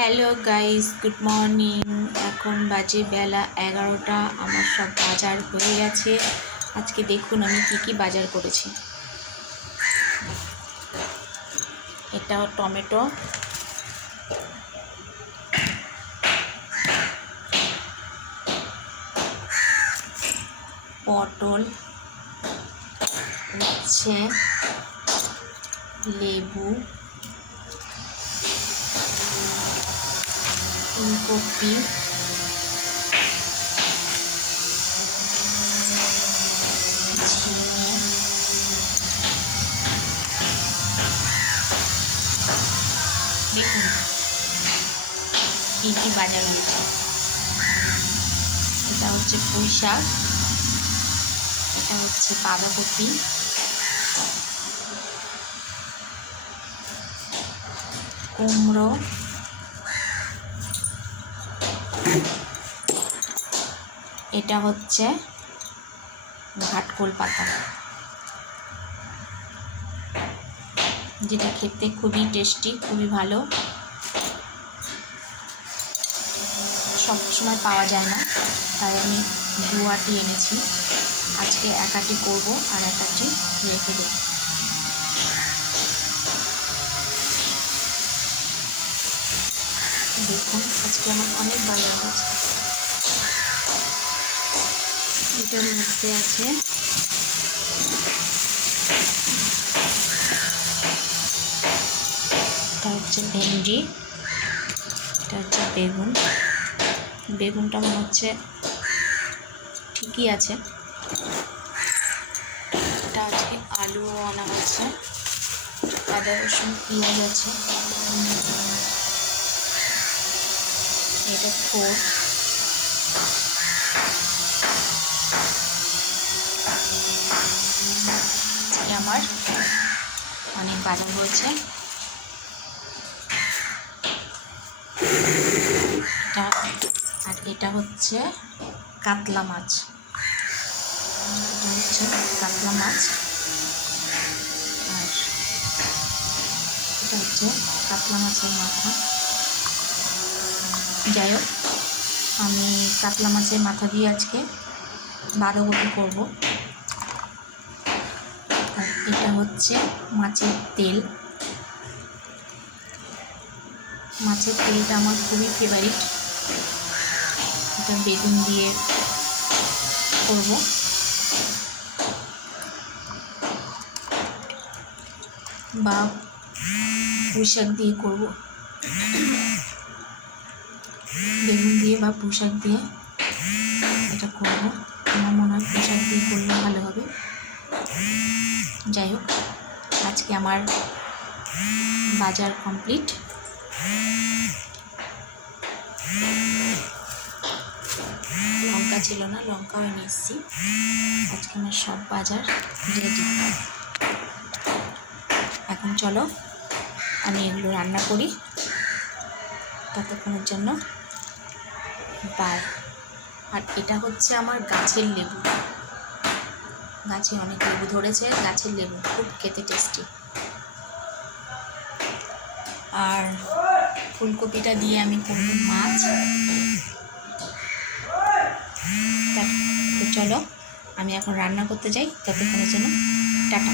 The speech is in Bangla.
Hello guys, good morning. এখন বাজে বেলা 11টা। আমার সব বাজার হয়ে গেছে। আজকে দেখুন আমি কি বাজার করেছি। এটা টমেটো, পটল, উচ্ছে, লেবু, ফুলকপি, ঝিঙে, দেখুন কি বাজার হয়েছে। এটা হচ্ছে পুঁই শাক, এটা হচ্ছে বাঁধাকপি, কুমড়ো, এটা হচ্ছে ঘাটকোল পাতা, যেটা খেতে খুবই টেস্টি, খুবই ভালো। সবসময় পাওয়া যায় না, তাই আমি দু আটি এনেছি। আজকে এক আটি করবো আর এক আটি রেখে দেবো। দেখুন আজকে আমার অনেক বাজার হয়েছে। এটার মধ্যে আছে এটা হচ্ছে ভেন্ডি, এটা হচ্ছে বেগুন। বেগুনটা মনে হচ্ছে ঠিকই আছে। এটা আজকে আলুও আনা হয়েছে, আদা রসুন পেঁয়াজ আছে। এটা থোড়, আজকে আমার অনেক বাজার হয়েছে। আর এটা হচ্ছে কাতলা মাছ, এটা হচ্ছে কাতলা মাছ। আর এটা হচ্ছে কাতলা মাছের মাথা। যাই হোক, আমি কাতলা মাছের মাথা দিয়ে আজকে বাঁধাকপি করবো। আর এটা হচ্ছে মাছের তেল। মাছের তেলটা আমার খুবই ফেভারিট। এটা বেগুন দিয়ে করব। বা পুঁই শাক দিয়ে করব, বেগুন দিয়ে বা পুঁই শাক দিয়ে এটা করব। আমার মনে হয় পুঁই শাক দিয়ে করলে ভালো হবে। যাই হোক, আজকে আমার বাজার কমপ্লিট। লঙ্কা ছিল না, লঙ্কাও নিয়ে এসেছি। আজকে আমার সব বাজার রেডি। এখন চলো আমি এগুলো রান্না করি। ততক্ষণের জন্য বাই। আর এটা হচ্ছে আমার গাছের লেবু। গাছে অনেক লেবু ধরেছে, গাছের লেবু খুব খেতে টেস্টি। আর ফুলকপিটা দিয়ে আমি করব মাছ। তো চলো আমি এখন রান্না করতে যাই। ততক্ষণের জন্য টাটা।